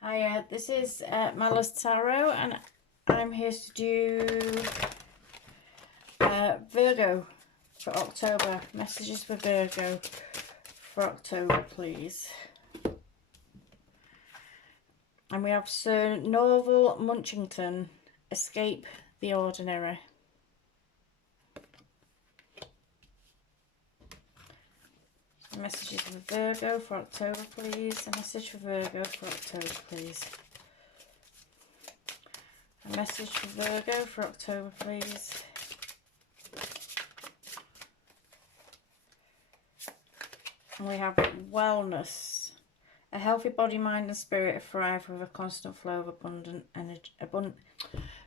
Hi, this is Malice Tarot, and I'm here to do Virgo for October. Messages for Virgo for October, please. And we have Sir Norval Munchington, Escape the Ordinary. Messages for Virgo for October, please. A message for Virgo for October, please. A message for Virgo for October, please. And we have wellness. A healthy body, mind and spirit thrive with a constant flow of abundant energy,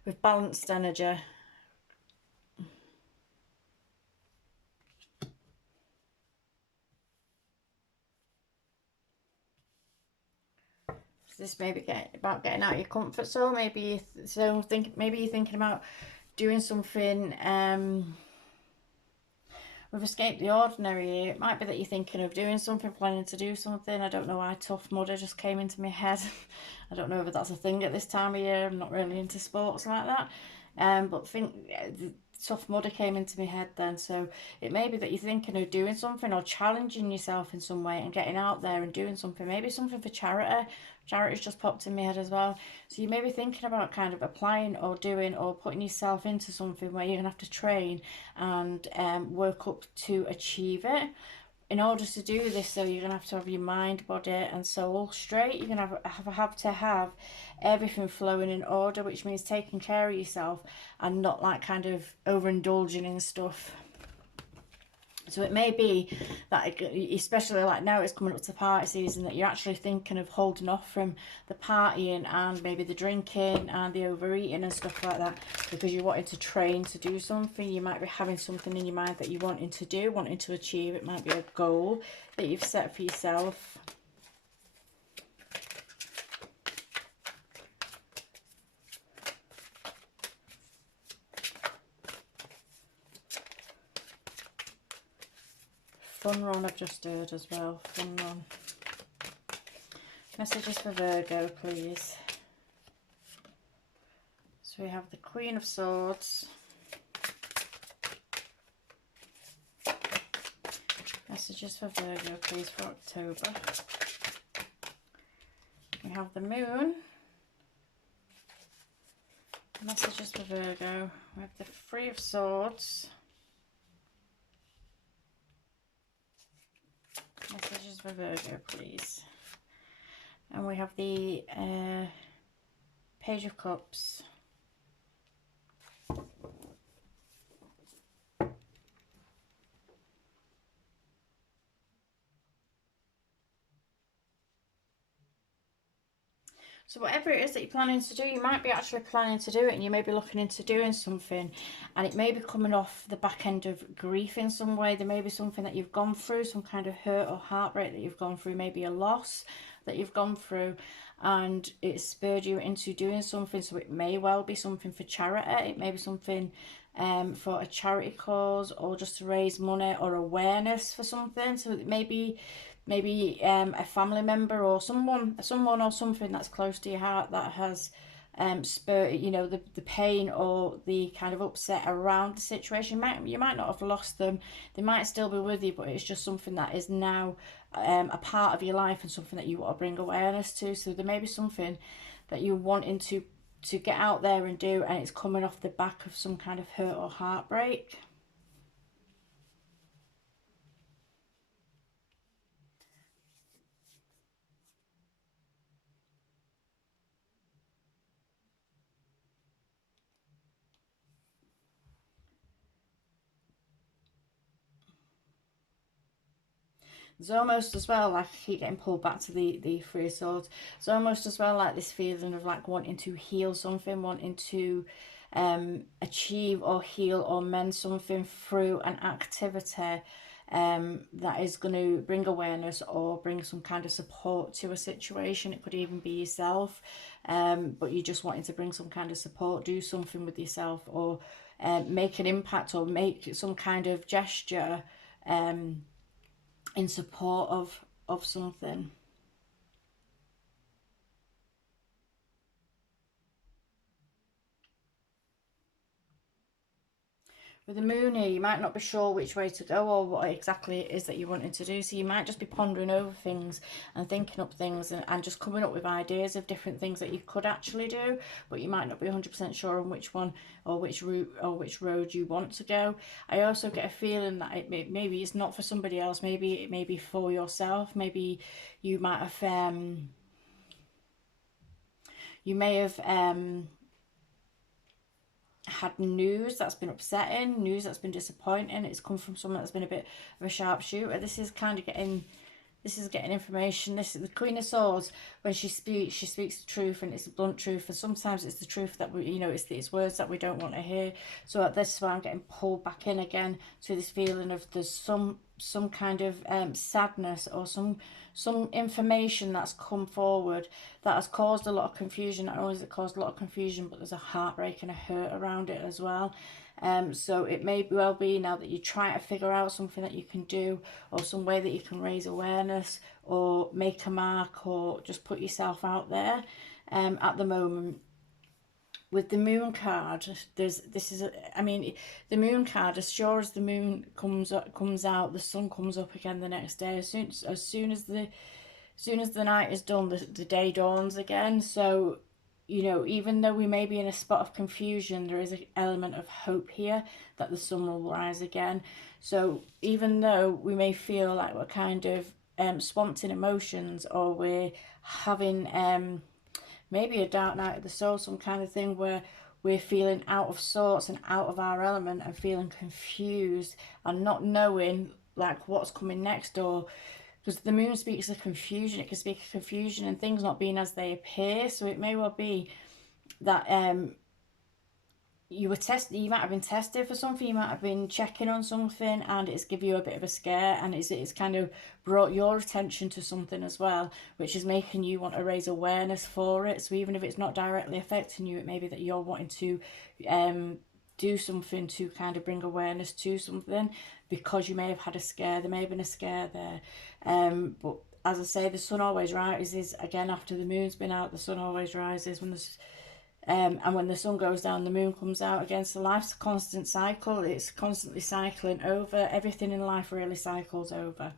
with balanced energy. This may be about getting out of your comfort zone. Maybe maybe you're thinking about doing something with Escape the Ordinary. It might be that you're thinking of doing something, planning to do something. I don't know why Tough Mudder just came into my head. I don't know if that's a thing at this time of year. I'm not really into sports like that. But Tough Mudder came into my head then. So it may be that you're thinking of doing something or challenging yourself in some way and getting out there and doing something. Maybe something for charity. Charity's just popped in my head as well. So you may be thinking about kind of applying or doing or putting yourself into something where you're going to have to train and work up to achieve it. In order to do this, though, you're going to have your mind, body and soul straight. You're going to have everything flowing in order, which means taking care of yourself and not like kind of overindulging in stuff. So it may be that, especially like now it's coming up to party season, that you're actually thinking of holding off from the partying and maybe the drinking and the overeating and stuff like that, because you're wanting to train to do something. You might be having something in your mind that you're wanting to do, wanting to achieve. It might be a goal that you've set for yourself. Fun run I've just heard as well. Fun run. Messages for Virgo, please. So we have the Queen of Swords. Messages for Virgo, please, for October. We have the Moon. Messages for Virgo. We have the Three of Swords. Messages for Virgo, please. And we have the Page of Cups. So whatever it is that you're planning to do, you might be actually planning to do it, and you may be looking into doing something, and it may be coming off the back end of grief in some way. There may be something that you've gone through, some kind of hurt or heartbreak that you've gone through, maybe a loss that you've gone through, and it spurred you into doing something. So it may well be something for charity. It may be something for a charity cause, or just to raise money or awareness for something. So it may be a family member or someone or something that's close to your heart that has spurred, you know, the pain or the kind of upset around the situation. You might not have lost them, they might still be with you, but it's just something that is now a part of your life and something that you want to bring awareness to. So there may be something that you're wanting to get out there and do, and it's coming off the back of some kind of hurt or heartbreak. It's almost as well like I keep getting pulled back to the Three of Swords. It's almost as well like this feeling of like wanting to heal something, wanting to achieve or heal or mend something through an activity that is going to bring awareness or bring some kind of support to a situation. It could even be yourself, but you're just wanting to bring some kind of support, do something with yourself, or make an impact or make some kind of gesture in support of something. With the moon here, you might not be sure which way to go or what exactly it is that you're wanting to do. So you might just be pondering over things and thinking up things and just coming up with ideas of different things that you could actually do, but you might not be 100% sure on which one or which route or which road you want to go. I also get a feeling that maybe it's not for somebody else. Maybe it may be for yourself. Maybe you might have, you may have had news that's been upsetting, news that's been disappointing. It's come from someone that's been a bit of a sharpshooter. This is getting information. This is the Queen of Swords. When she speaks the truth, and it's a blunt truth. And sometimes it's the truth that we, it's words that we don't want to hear. So at this is why I'm getting pulled back in again to this feeling of there's some kind of sadness or some information that's come forward that has caused a lot of confusion. Not only has it caused a lot of confusion, but there's a heartbreak and a hurt around it as well. So it may well be now that you're trying to figure out something that you can do, or some way that you can raise awareness or make a mark or just put yourself out there. At the moment, with the moon card, the moon card, as sure as the moon comes out, the sun comes up again the next day. As soon as the night is done, the day dawns again. So even though we may be in a spot of confusion, there is an element of hope here that the sun will rise again. So even though we may feel like we're kind of swamped in emotions, or we're having maybe a dark night of the soul, some kind of thing where we're feeling out of sorts and out of our element and feeling confused and not knowing like what's coming next, or because the moon speaks of confusion, it can speak of confusion and things not being as they appear. So it may well be that you might have been tested for something, you might have been checking on something, and it's give you a bit of a scare, and it's kind of brought your attention to something as well, which is making you want to raise awareness for it. So even if it's not directly affecting you, it may be that you're wanting to do something to kind of bring awareness to something, because you may have had a scare. There may have been a scare there, but as I say, the sun always rises again after the moon's been out. The sun always rises when and when the sun goes down, the moon comes out again. So life's a constant cycle. It's constantly cycling over. Everything in life really cycles over.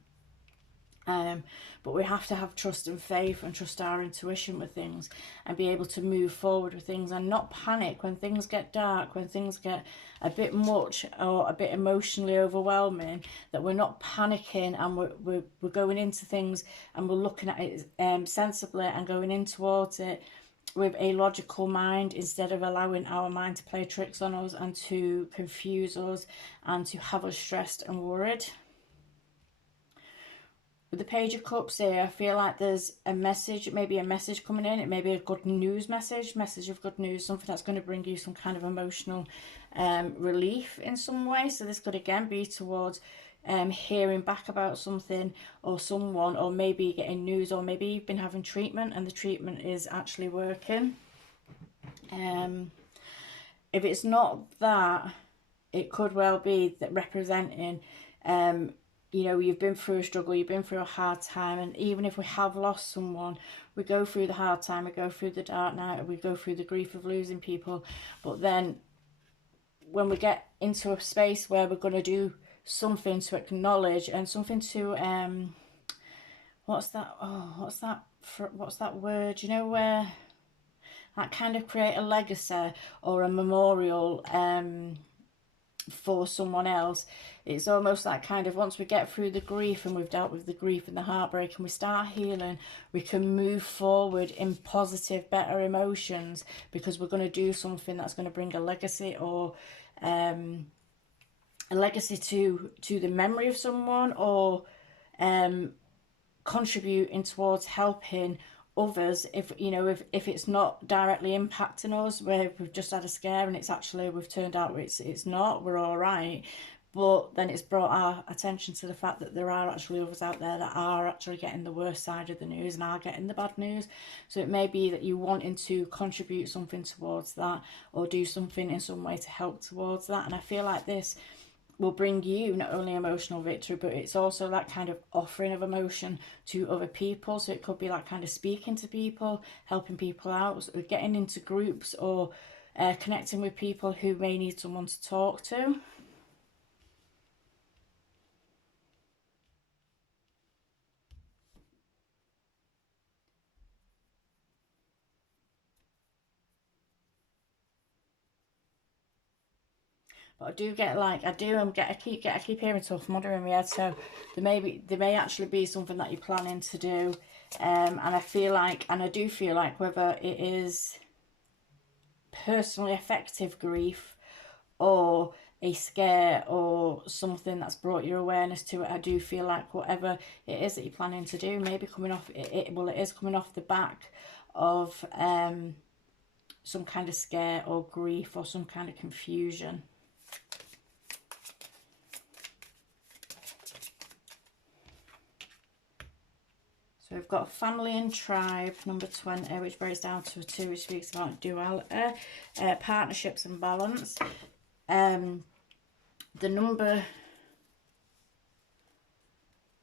But we have to have trust and faith and trust our intuition with things, and be able to move forward with things and not panic when things get dark, when things get a bit much or a bit emotionally overwhelming, that we're not panicking, and we're going into things and we're looking at it sensibly and going in towards it with a logical mind, instead of allowing our mind to play tricks on us and to confuse us and to have us stressed and worried. With the Page of Cups here, I feel like there's a message, maybe a message coming in. It may be a good news message of good news, something that's going to bring you some kind of emotional relief in some way. So this could again be towards hearing back about something or someone, or maybe getting news, or maybe you've been having treatment and the treatment is actually working. If it's not that, it could well be that representing you've been through a struggle, you've been through a hard time, and even if we have lost someone, we go through the hard time, we go through the dark night, we go through the grief of losing people, but then when we get into a space where we're going to do something to acknowledge and something to what's that word, where that kind of create a legacy or a memorial for someone else. It's almost like kind of, once we get through the grief and we've dealt with the grief and the heartbreak and we start healing, we can move forward in positive, better emotions, because we're going to do something that's going to bring a legacy, or a legacy to the memory of someone, or contributing towards helping others, if it's not directly impacting us, where we've just had a scare and it's actually, we've turned out it's not, we're all right, but then it's brought our attention to the fact that there are actually others out there that are actually getting the worst side of the news and are getting the bad news. So it may be that you wanting to contribute something towards that, or do something in some way to help towards that. And I feel like this will bring you not only emotional victory, but it's also that kind of offering of emotion to other people. So it could be like kind of speaking to people, helping people out, or getting into groups, or connecting with people who may need someone to talk to. But I do get like, I keep hearing Tough Mudder in my head. So there may actually be something that you're planning to do. And I do feel like whether it is personally effective grief or a scare or something that's brought your awareness to it, I do feel like whatever it is that you're planning to do, maybe coming off it is coming off the back of some kind of scare or grief or some kind of confusion. So we've got family and tribe, number 20, which breaks down to a 2, which speaks about duality, partnerships and balance. The number,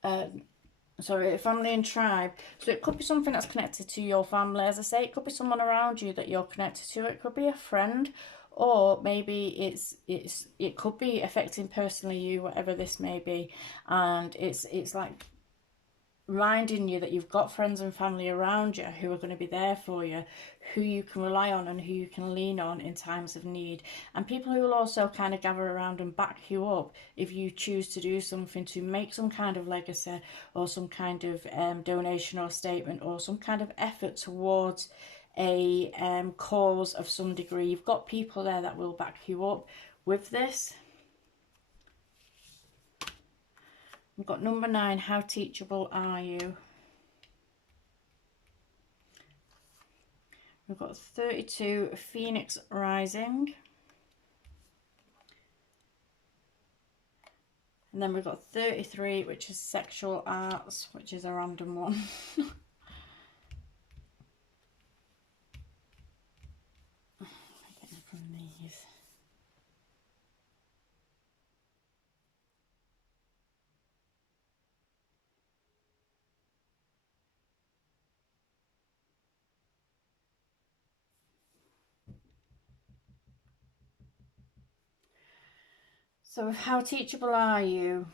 family and tribe. So it could be something that's connected to your family. As I say, it could be someone around you that you're connected to. It could be a friend, or maybe it could be affecting personally you, whatever this may be. And it's like reminding you that you've got friends and family around you who are going to be there for you, who you can rely on and who you can lean on in times of need, and people who will also kind of gather around and back you up if you choose to do something, to make some kind of legacy or some kind of donation or statement or some kind of effort towards a cause of some degree. You've got people there that will back you up with this. We've got number 9, how teachable are you? We've got 32, Phoenix rising. And then we've got 33, which is sexual arts, which is a random one. From these. So with how teachable are you?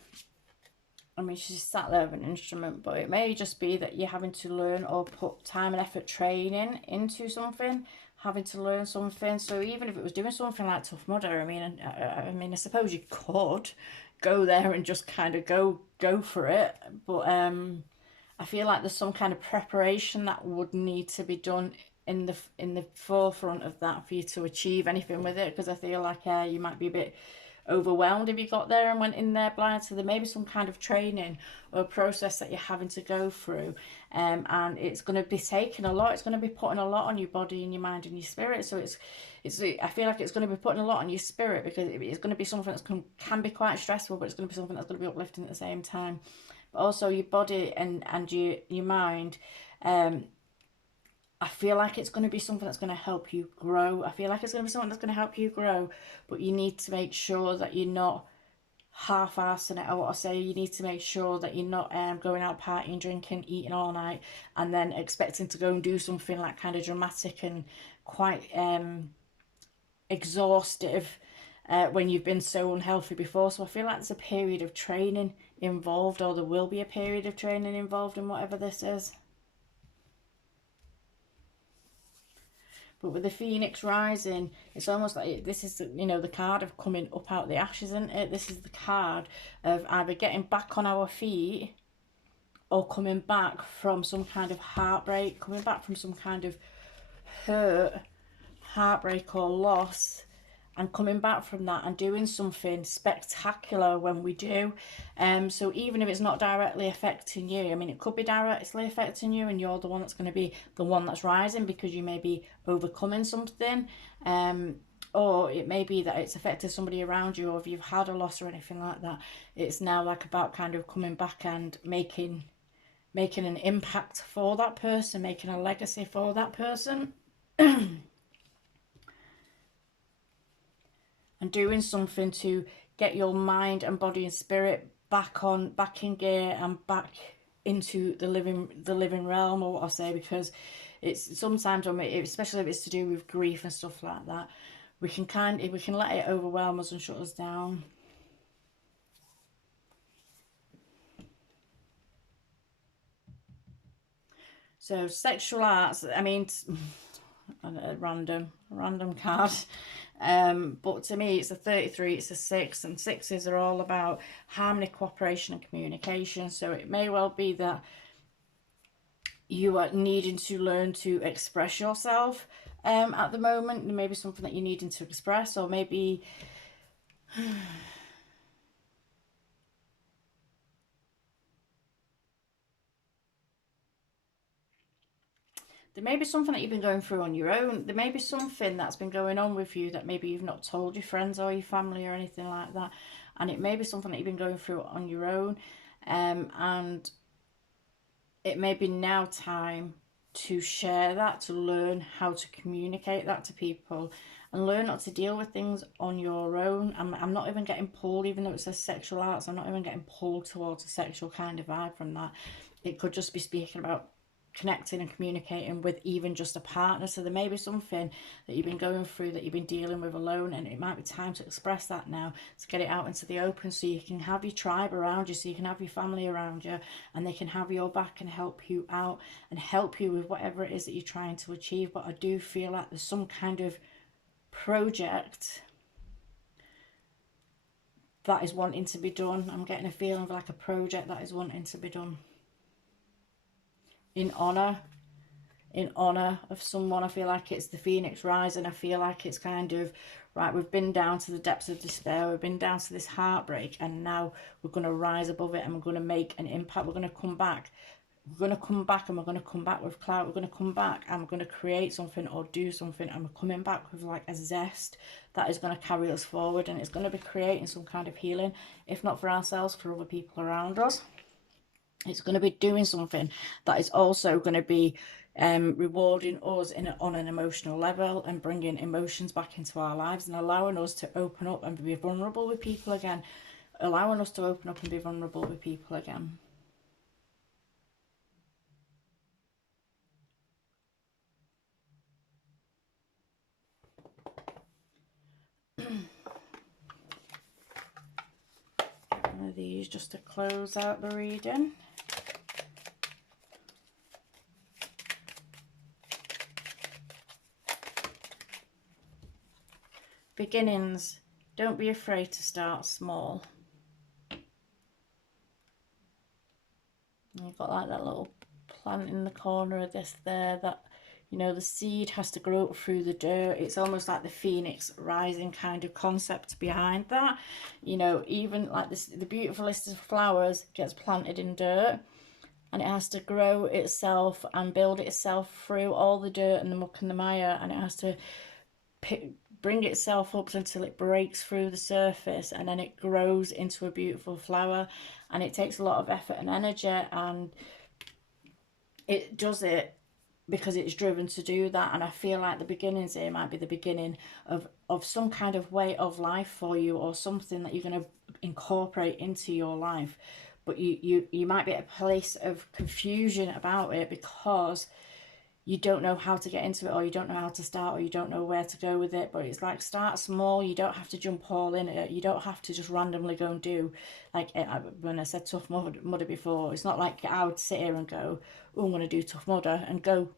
I mean, she's sat there with an instrument, but it may just be that you're having to learn or put time and effort training into something, having to learn something. So even if it was doing something like Tough Mudder, I mean, I suppose you could go there and just kind of go for it. But I feel like there's some kind of preparation that would need to be done in the forefront of that for you to achieve anything with it, because I feel like you might be a bit overwhelmed if you got there and went in there blind. So there may be some kind of training or process that you're having to go through, and it's going to be taking a lot. It's going to be putting a lot on your body and your mind and your spirit. So I feel like it's going to be putting a lot on your spirit, because it's going to be something that can be quite stressful, but it's going to be something that's going to be uplifting at the same time. But also your body and your mind, I feel like it's going to be something that's going to help you grow. I feel like it's going to be something that's going to help you grow, but you need to make sure that you're not half-assing it. I want to say you need to make sure that you're not going out partying, drinking, eating all night, and then expecting to go and do something like kind of dramatic and quite exhaustive when you've been so unhealthy before. So I feel like there's a period of training involved, or there will be a period of training involved in whatever this is. But with the Phoenix rising, it's almost like this is, the card of coming up out the ashes, isn't it? This is the card of either getting back on our feet or coming back from some kind of heartbreak, coming back from some kind of hurt, heartbreak or loss, and coming back from that and doing something spectacular when we do. So even if it's not directly affecting you, I mean, it could be directly affecting you and you're the one that's going to be the one that's rising because you may be overcoming something, or it may be that it's affected somebody around you, or if you've had a loss or anything like that, it's now like about kind of coming back and making an impact for that person, making a legacy for that person. And doing something to get your mind and body and spirit back in gear and back into the living realm, or what I say, because it's sometimes, especially if it's to do with grief and stuff like that, we can let it overwhelm us and shut us down. So sexual arts, I mean, a random card. But to me, it's a 33, it's a 6, and 6s are all about harmony, cooperation, and communication. So it may well be that you are needing to learn to express yourself at the moment. There may be something that you're needing to express, or maybe there may be something that you've been going through on your own. There may be something that's been going on with you that maybe you've not told your friends or your family or anything like that. And it may be something that you've been going through on your own. And it may be now time to share that, to learn how to communicate that to people, and learn not to deal with things on your own. I'm not even getting pulled, even though it says sexual arts, I'm not even getting pulled towards a sexual kind of vibe from that. It could just be speaking about connecting and communicating with even just a partner. So there may be something that you've been going through, that you've been dealing with alone, and it might be time to express that now, to get it out into the open, so you can have your tribe around you, so you can have your family around you, and they can have your back and help you out and help you with whatever it is that you're trying to achieve. But I do feel like there's some kind of project that is wanting to be done. I'm getting a feeling of like a project that is wanting to be done in honor of someone. I feel like it's the phoenix rising. I feel like it's kind of, right, we've been down to the depths of despair, we've been down to this heartbreak, and now we're going to rise above it, and we're going to make an impact. We're going to come back, we're going to come back, and we're going to come back with clout. We're going to come back and we're going to create something or do something, and we're coming back with like a zest that is going to carry us forward, and it's going to be creating some kind of healing, if not for ourselves, for other people around us. It's going to be doing something that is also going to be rewarding us on an emotional level, and bringing emotions back into our lives, and allowing us to open up and be vulnerable with people again. Allowing us to open up and be vulnerable with people again. One of these just to close out the reading. Beginnings. Don't be afraid to start small. You've got like that little plant in the corner of this there, that, you know, the seed has to grow up through the dirt. It's almost like the phoenix rising kind of concept behind that. You know, even like this, the beautifulest of flowers gets planted in dirt, and it has to grow itself and build itself through all the dirt and the muck and the mire, and it has to bring itself up until it breaks through the surface, and then it grows into a beautiful flower. And it takes a lot of effort and energy, and it does it because it's driven to do that. And I feel like the beginnings here might be the beginning of some kind of way of life for you, or something that you're going to incorporate into your life. But you might be at a place of confusion about it, because you don't know how to get into it, or you don't know how to start, or you don't know where to go with it. But it's like, start small. You don't have to jump all in it. You don't have to just randomly go and do, like when I said tough mudder before, it's not like I would sit here and go, oh, I'm going to do tough mudder, and go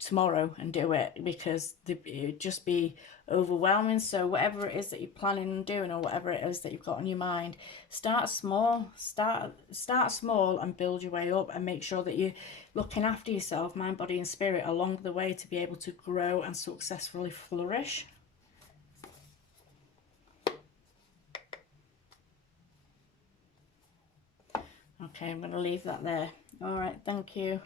tomorrow and do it, because it'd just be overwhelming. So whatever it is that you're planning on doing, or whatever it is that you've got on your mind, start small. Start small and build your way up, and make sure that you're looking after yourself, mind, body and spirit, along the way, to be able to grow and successfully flourish. Okay, I'm going to leave that there. All right, thank you.